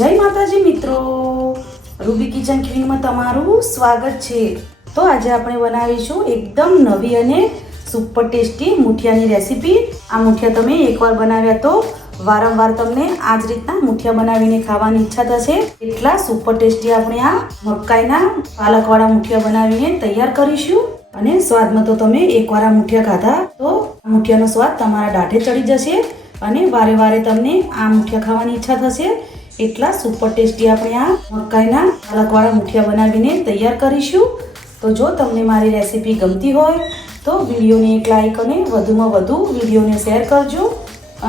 જય માતાજી મિત્રો, રૂબી કિચન ક્વીનમાં તમારું સ્વાગત છે। તો આજે આપણે બનાવીશું એકદમ નવી અને સુપર ટેસ્ટી મુઠિયાની રેસીપી। આ મુઠિયા તમે એકવાર બનાવ્યા તો વારંવાર તમને આ જ રીતના મુઠિયા બનાવીને ખાવાની ઈચ્છા થશે। એટલા સુપર ટેસ્ટી આપણે આ મકાઈના પાલકવાળા મુઠિયા બનાવીને તૈયાર કરીશું। અને સ્વાદમાં તો તમે એકવાર આ મુઠિયા ખાધા તો મુઠિયાનો સ્વાદ તમારા દાઢે ચડી જશે અને વારે વારે તમને આ મુઠિયા ખાવાની ઈચ્છા થશે। એટલા સુપર ટેસ્ટી આપણે આ મકાઈના પાલકવાળા મુઠિયા બનાવીને તૈયાર કરીશું। તો જો તમને મારી રેસીપી ગમતી હોય તો વિડીયોને એક લાઈક અને વધુમાં વધુ વિડીયોને શેર કરજો।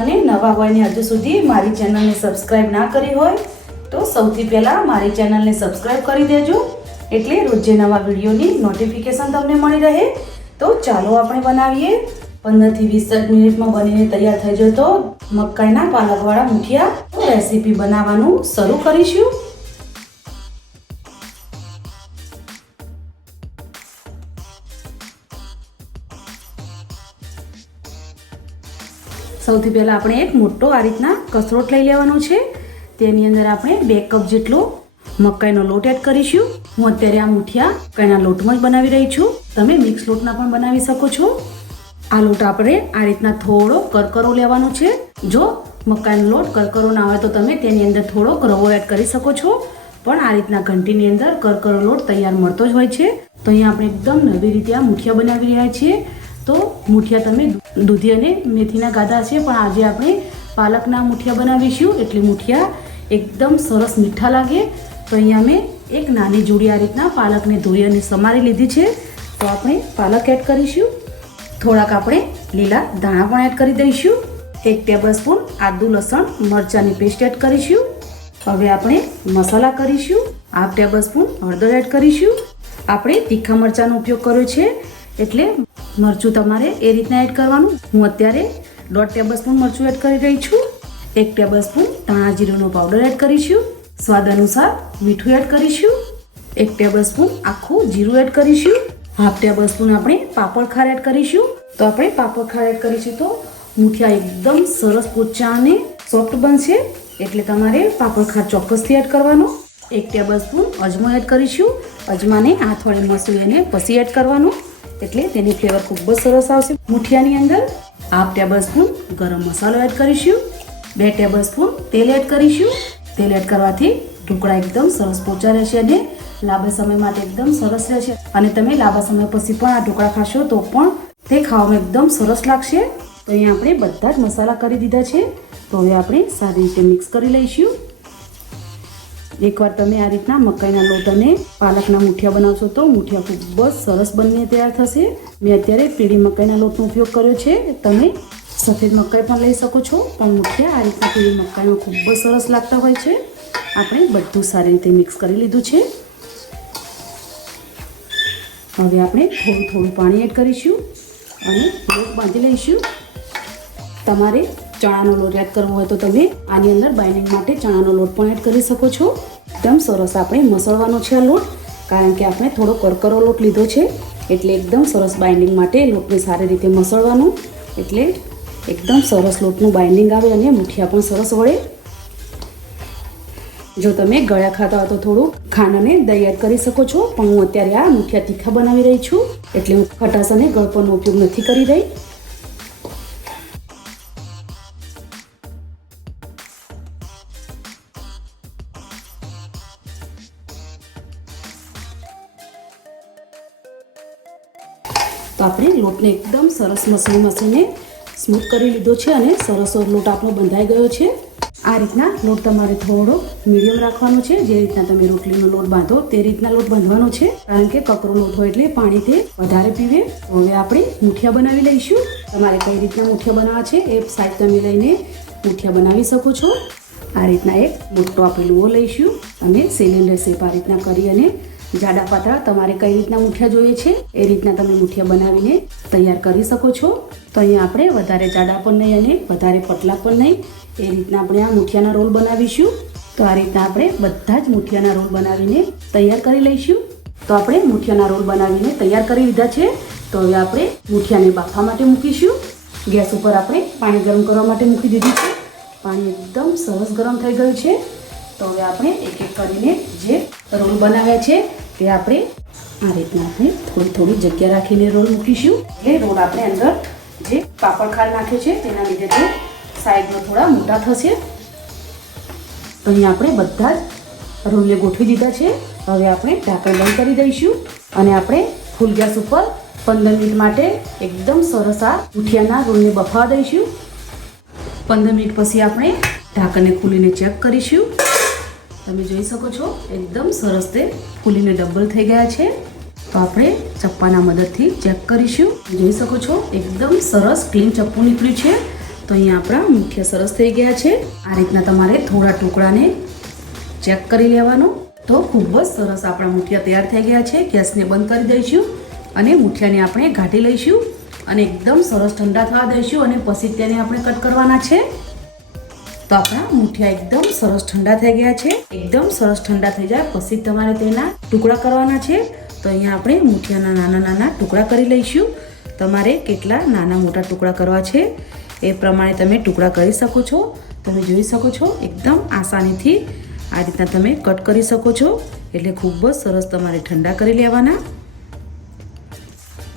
અને નવા હોય ને હજુ સુધી મારી ચેનલને સબસ્ક્રાઈબ ના કરી હોય તો સૌથી પહેલાં મારી ચેનલને સબસ્ક્રાઈબ કરી દેજો, એટલે રોજે નવા વિડીયોની નોટિફિકેશન તમને મળી રહે। તો ચાલો આપણે બનાવીએ। 15 થી 20 મિનિટમાં બનીને તૈયાર થઈ જાય તો મકાઈના પાલકવાળા મુઠિયા રેસીપી બનાવવાનું શરૂ કરીશું। સૌથી પહેલાં આપણે એક મોટો આ રીતના કસરોટ લઈ લેવાનો છે। તેની અંદર આપણે 2 કપ જેટલો મકાઈનો લોટ એડ કરીશું। હું અત્યારે આ મુઠિયા મકાઈના લોટમાં જ બનાવી રહી છું, તમે મિક્સ લોટના પણ બનાવી શકો છો। આ લોટ આપણે આ રીતના થોડો કરકરો લેવાનો છે। જો મકાઈનો લોટ કરકરો ના હોય તો તમે તેની અંદર થોડો રવો એડ કરી શકો છો, પણ આ રીતના ઘંટીની અંદર કરકરો લોટ તૈયાર મળતો જ હોય છે। તો અહીંયા આપણે એકદમ નવી રીતે આ મુઠિયા બનાવી રહ્યા છીએ। તો મુઠિયા તમે દૂધી અને મેથીના ગાધા છે, પણ આજે આપણે પાલકના મુઠિયા બનાવીશું, એટલે મુઠિયા એકદમ સરસ મીઠા લાગે। તો અહીંયા મેં એક નાની જોડી આ રીતના પાલકને ધોઈ અને સમારી લીધી છે। તો આપણે પાલક એડ કરીશું, થોડાક આપણે લીલા ધાણા પણ એડ કરી દઈશું, 1 ટેબલસ્પૂન આદુ લસણ મરચાંની પેસ્ટ એડ કરીશું। હવે આપણે મસાલા કરીશું, 1/2 ટેબલસ્પૂન હળદર એડ કરીશું। આપણે તીખા મરચાંનો ઉપયોગ કર્યો છે, એટલે મરચું તમારે એ રીતના એડ કરવાનું। હું અત્યારે 1/2 ટેબલસ્પૂન મરચું એડ કરી રહી છું। 1 ટેબલસ્પૂન ધાણા જીરુંનો પાવડર એડ કરીશું, સ્વાદ અનુસાર મીઠું એડ કરીશું, 1 ટેબલસ્પૂન આખું જીરું એડ કરીશું, 1/2 ટેબલસ્પૂન આપણે પાપડ ખાર એડ કરીશું। તો આપણે પાપડ ખાર એડ કરીશું તો મુઠિયા એકદમ સરસ પોચા અને સોફ્ટ બનશે, એટલે તમારે પાપડ ખાર ચોક્કસથી એડ કરવાનો। 1 ટેબલસ્પૂન અજમો એડ કરીશું, અજમાને હાથ વડે મસળી અને પછી એડ કરવાનો, એટલે તેની ફ્લેવર ખૂબ જ સરસ આવશે મુઠિયાની અંદર। 1/2 ટેબલસ્પૂન ગરમ મસાલો એડ કરીશું, 2 ટેબલસ્પૂન તેલ એડ કરીશું। તેલ એડ કરવાથી ઢોકળા એકદમ સરસ પોચા રહેશે અને લાંબા સમય માટે એકદમ સરસ રહેશે, અને તમે લાંબા સમય પછી પણ આ ઢોકળા ખાશો તો પણ તે ખાવામાં એકદમ સરસ લાગશે। તો અહીંયા આપણે બધા જ મસાલા કરી દીધા છે। તો હવે આપણે સારી રીતે મિક્સ કરી લઈશું। એકવાર તમે આ રીતના મકાઈના લોટ અને પાલકના મુઠિયા બનાવશો તો મુઠિયા ખૂબ જ સરસ બનીને તૈયાર થશે। મેં અત્યારે પીળી મકાઈના લોટનો ઉપયોગ કર્યો છે, તમે સફેદ મકાઈ પણ લઈ શકો છો, પણ મુઠિયા આ રીતના પીળી મકાઈમાં ખૂબ જ સરસ લાગતા હોય છે। આપણે બધું સારી રીતે મિક્સ કરી લીધું છે। હવે આપણે થોડું થોડું પાણી એડ કરીશું અને લોટ બાંધી લઈશું। તમારે ચણાનો લોટ એડ કરવો હોય તો તમે આની અંદર બાઇન્ડિંગ માટે ચણાનો લોટ પણ એડ કરી શકો છો। એકદમ સરસ આપણે મસળવાનો છે આ લોટ, કારણ કે આપણે થોડો કરકરો લોટ લીધો છે, એટલે એકદમ સરસ બાઇન્ડિંગ માટે લોટને સારી રીતે મસળવાનું, એટલે એકદમ સરસ લોટનું બાઇન્ડિંગ આવે અને મુઠિયા પણ સરસ વળે। જો તમે ગળ્યા ખાતા હોય તો થોડું ખાંડ અને દહીં એડ કરી શકો છો, પણ હું અત્યારે આ મુઠિયા તીખા બનાવી રહી છું, એટલે હું ખટાશ અને ગળપણનો ઉપયોગ નથી કરી રહી। તો આપણે લોટને એકદમ સરસ મસળીને સ્મૂથ કરી લીધો છે અને સરસ લોટ આપણો બંધાઈ ગયો છે। આ રીતના લોટ તમારે થોડો મીડિયમ રાખવાનો છે, જે રીતના તમે રોટલીનો લોટ બાંધો તે રીતના લોટ બાંધવાનો છે, કારણ કે કકરો લોટ હોય એટલે પાણી તે વધારે પીવે। હવે આપણે મુઠિયા બનાવી લઈશું। તમારે કઈ રીતના મુઠિયા બનાવવા છે એ સાઈડ તમે લઈને મુઠિયા બનાવી શકો છો। આ રીતના એક મોટો આપણે લુઓ લઈશું અને સિલિન્ડર શેપ આ રીતના કરી અને જાડા પાતળા તમારે કઈ રીતના મુઠિયા જોઈએ છે એ રીતના તમે મુઠિયા બનાવીને તૈયાર કરી શકો છો। તો અહીંયા આપણે વધારે જાડા પણ નહીં અને વધારે પતલા પણ નહીં, એ રીતના આપણે આ મુઠિયાના રોલ બનાવીશું। તો આ રીતના આપણે બધા જ મુઠિયાના રોલ બનાવીને તૈયાર કરી લઈશું। તો આપણે મુઠિયાના રોલ બનાવીને તૈયાર કરી લીધા છે। તો હવે આપણે મુઠિયાને બાફવા માટે મૂકીશું। ગેસ ઉપર આપણે પાણી ગરમ કરવા માટે મૂકી દીધું છે। પાણી એકદમ સરસ ગરમ થઈ ગયું છે। તો હવે આપણે એક એક કરીને જે રોલ બનાવ્યા છે તે આપણે આ રીતના આપણે થોડી જગ્યા રાખીને રોલ મૂકીશું. એટલે રોલ આપણે અંદર જે પાપડ ખાંડ નાખ્યો છે તેના લીધે તે સાઈડમાં થોડા મોટા થશે. તો અહીંયા આપણે બધા જ રોલને ગોઠવી દીધા છે. હવે આપણે ઢાંકણ બંધ કરી દઈશું અને આપણે ફૂલ ગેસ ઉપર 15 મિનિટ માટે એકદમ સરસ આ મુઠિયાના રોલને બફાવા દઈશું. 15 મિનિટ પછી આપણે ઢાંકણને ખોલીને ચેક કરીશું. તમે જોઈ શકો છો એકદમ સરસ તે ફૂલીને ડબલ થઈ ગયા છે. તો આપણે ચપ્પાના મદદથી ચેક કરીશું. જોઈ શકો છો એકદમ સરસ ક્લીન ચપ્પુ નીકળ્યું છે. તો અહીંયા આપણા મુઠિયા સરસ થઈ ગયા છે. આ રીતના તમારે થોડા ટુકડાને ચેક કરી લેવાનું. તો ખૂબ જ સરસ આપણા મુઠિયા તૈયાર થઈ ગયા છે. ગેસને બંધ કરી દઈશું અને મુઠિયાને આપણે ઘાટી લઈશું અને એકદમ સરસ ઠંડા થવા દઈશું અને પછી તેને આપણે કટ કરવાના છે. તો આપણા મુઠિયા એકદમ સરસ ઠંડા થઈ ગયા છે. એકદમ સરસ ઠંડા થઈ જાય પછી તમારે તેના ટુકડા કરવાના છે. તો અહીંયા આપણે મુઠિયાના નાના નાના ટુકડા કરી લઈશું. તમારે કેટલા નાના મોટા ટુકડા કરવા છે એ પ્રમાણે તમે ટુકડા કરી શકો છો. તમે જોઈ શકો છો એકદમ આસાનીથી આ રીતના તમે કટ કરી શકો છો. એટલે ખૂબ જ સરસ તમારે ઠંડા કરી લેવાના.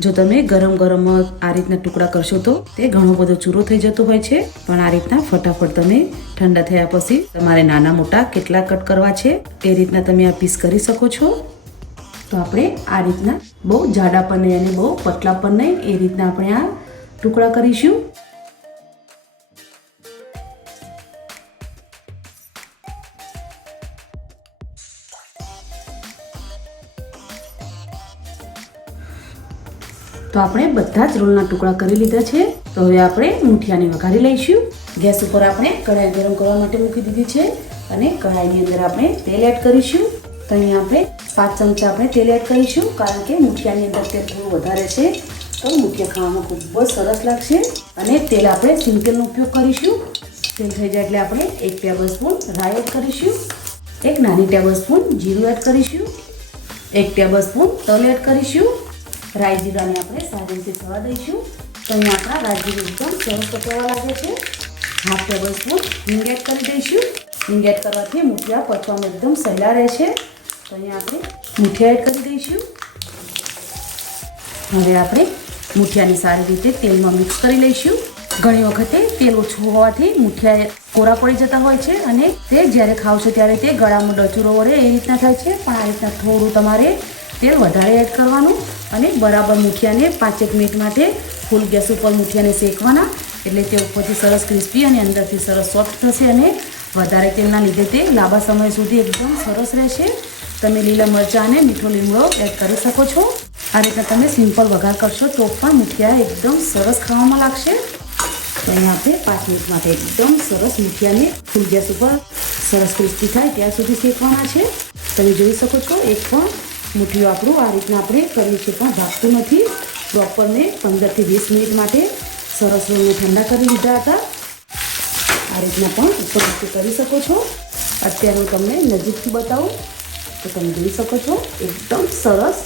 જો તમે ગરમ આ રીતના ટુકડા કરશો તો તે ઘણો બધો ચૂરો થઈ જતો હોય છે. પણ આ રીતના ફટાફટ તમે ઠંડા થયા પછી તમારે નાના મોટા કેટલા કટ કરવા છે એ રીતના તમે આ પીસ કરી શકો છો. તો આપણે આ રીતના બહુ જાડા પણ નહીં અને બહુ પતલા પણ નહીં એ રીતના આપણે આ ટુકડા કરીશું. તો આપણે બધા જ રોલના ટુકડા કરી લીધા છે. તો હવે આપણે મુઠિયાને વઘારી લઈશું. ગેસ ઉપર આપણે કઢાઈ ગરમ કરવા માટે મૂકી દીધી છે અને કઢાઈની અંદર આપણે તેલ એડ કરીશું. તો અહીંયા આપણે 5 ચમચા આપણે તેલ એડ કરીશું કારણ કે મુઠિયાની અંદર તેલ થોડું વધારે છે તો મુઠિયા ખાવામાં ખૂબ જ સરસ લાગશે. અને તેલ આપણે સિંગતેલનો ઉપયોગ કરીશું. તેલ થઈ જાય એટલે આપણે 1 ટેબલ સ્પૂન રાઈ એડ કરીશું, 1 નાની ટેબલ સ્પૂન જીરું એડ કરીશું, 1 ટેબલ સ્પૂન તલ એડ કરીશું. રાઈ જીરાને આપણે સારી રીતે થવા દઈશું. તો અહીંયા આપણા રાઈ જીરું એકદમ સરસ પકવવા લાગે છે. 1/2 ટેબલ સ્પૂન હિંગ એડ કરી દઈશું. હિંગ એડ કરવાથી મુઠિયા પચવામાં એકદમ સહેલા રહેશે. તો અહીંયા આપણે મુઠિયા એડ કરી દઈશું. હવે આપણે મુઠિયાને સારી રીતે તેલમાં મિક્સ કરી લઈશું. ઘણી વખતે તેલ ઓછું હોવાથી મુઠિયા કોરા પડી જતા હોય છે અને તે જ્યારે ખાવશો ત્યારે તે ગળામાં ડચુરો વળે એ રીતના થાય છે. પણ આ રીતના થોડું તમારે તેલ વધારે એડ કરવાનું અને બરાબર મુઠિયાને 5 મિનિટ માટે ફૂલ ગેસ ઉપર મુઠિયાને શેકવાના. એટલે તે ઉપરથી સરસ ક્રિસ્પી અને અંદરથી સરસ સોફ્ટ થશે અને વધારે તેલના લીધે તે લાંબા સમય સુધી એકદમ સરસ રહેશે. તમે લીલા મરચાં અને મીઠો લીમડો એડ કરી શકો છો. આ રીતના તમે સિમ્પલ વઘાર કરશો તો પણ મુઠિયા એકદમ સરસ ખાવામાં લાગશે. તો અહીંયા આપણે 5 મિનિટ માટે એકદમ સરસ મુઠિયાને ફૂલ ગેસ ઉપર સરસ ક્રિસ્પી થાય ત્યાં સુધી શેકવાના છે. તમે જોઈ શકો છો એક પણ મુઠિયું આપણું આ રીતના આપણે કરીએ છીએ પણ ભાગતું નથી. પ્રોપર મેં 15 થી 20 મિનિટ માટે સરસ રોલને ઠંડા કરી લીધા હતા. આ રીતના પણ ઉપર નીચે કરી શકો છો. અત્યારે હું તમને નજીકથી બતાવું તો તમે જોઈ શકો છો એકદમ સરસ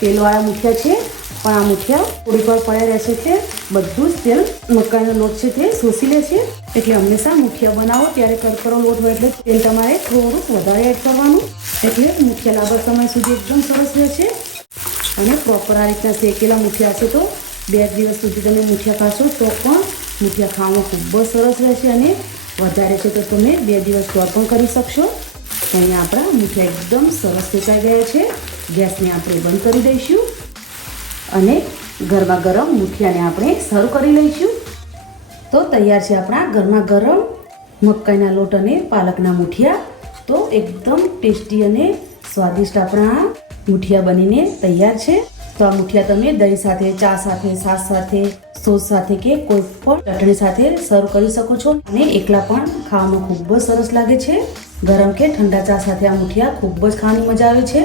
તેલવાળા મુઠિયા છે. પણ આ મુઠિયા થોડીક વાર પડ્યા રહેશે કે બધું જ તેલ મકાઈનો લોટ છે તે શોષી લે છે. એટલે હંમેશા મુઠિયા બનાવો ત્યારે કરકરો લોટ હોય એટલે તેલ તમારે થોડુંક વધારે એડ કરવાનું. એટલે મુઠિયા લાંબા સમય સુધી એકદમ સરસ રહેશે. અને પ્રોપર આ રીતના શેકેલા મુઠિયા હશે તો 2 દિવસ સુધી તમે મુઠિયા ખાશો તો પણ મુઠિયા ખાવામાં ખૂબ જ સરસ રહેશે. અને વધારે છે તો તમે 2 દિવસ સ્ટોર પણ કરી શકશો. અહીંયા આપણા મુઠિયા એકદમ સરસ શેકાઈ ગયા છે. ગેસને આપણે બંધ કરી દઈશું અને ગરમા ગરમ મુઠિયાને આપણે સર્વ કરી લઈશું. તો તૈયાર છે આપણા ગરમા ગરમ મકાઈના લોટ અને પાલકના મુઠિયા. તો એકદમ ટેસ્ટી અને સ્વાદિષ્ટ આપણા મુઠિયા બનીને તૈયાર છે. તો આ મુઠિયા તમે દહીં સાથે, ચા સાથે, છાશ સાથે, સોસ સાથે કે કોઈ પણ ચટણી સાથે સર્વ કરી શકો છો. અને એકલા પણ ખાવામાં ખૂબ જ સરસ લાગે છે. ગરમ કે ઠંડા ચા સાથે આ મુઠિયા ખૂબ જ ખાવાની મજા આવે છે.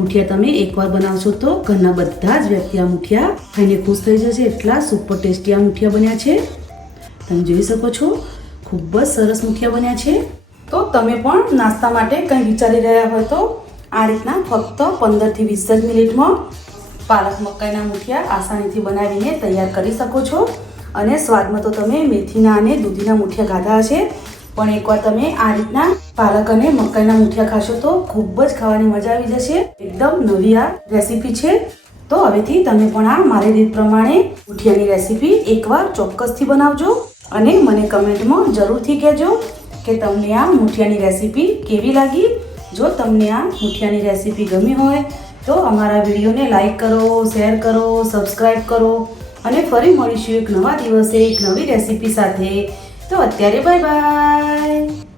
મુઠિયા તમે એકવાર બનાવશો તો ઘરના બધા જ વ્યક્તિ આ મુઠિયા ખાઈને ખુશ થઈ જશે. એટલા સુપર ટેસ્ટી આ મુઠિયા બન્યા છે. તમે જોઈ શકો છો ખૂબ જ સરસ મુઠિયા બન્યા છે. તો તમે પણ નાસ્તા માટે કંઈ વિચારી રહ્યા હોય તો આ રીતના ફક્ત 15 થી 20 જ મિનિટમાં પાલક મકાઈના મુઠિયા આસાનીથી બનાવીને તૈયાર કરી શકો છો. અને સ્વાદમાં તો તમે મેથીના અને દૂધીના મુઠિયા ખાધા હશે પણ એકવાર તમે આ રીતના પાલક અને મકાઈના મુઠિયા ખાશો તો ખૂબ જ ખાવાની મજા આવી જશે. એકદમ નવી આ રેસીપી છે. તો હવેથી તમે પણ આ મારી રીત પ્રમાણે મુઠિયાની રેસીપી એકવાર ચોક્કસથી બનાવજો અને મને કમેન્ટમાં જરૂરથી કહેજો કે તમને આ મુઠિયાની રેસીપી કેવી લાગી. જો તમને આ મુઠિયાની રેસીપી ગમી હોય તો અમારા વિડીયોને લાઈક કરો, શેર કરો, સબસ્ક્રાઈબ કરો અને ફરી મળીશું એક નવા દિવસે એક નવી રેસીપી સાથે. તો અત્યારે બાય બાય.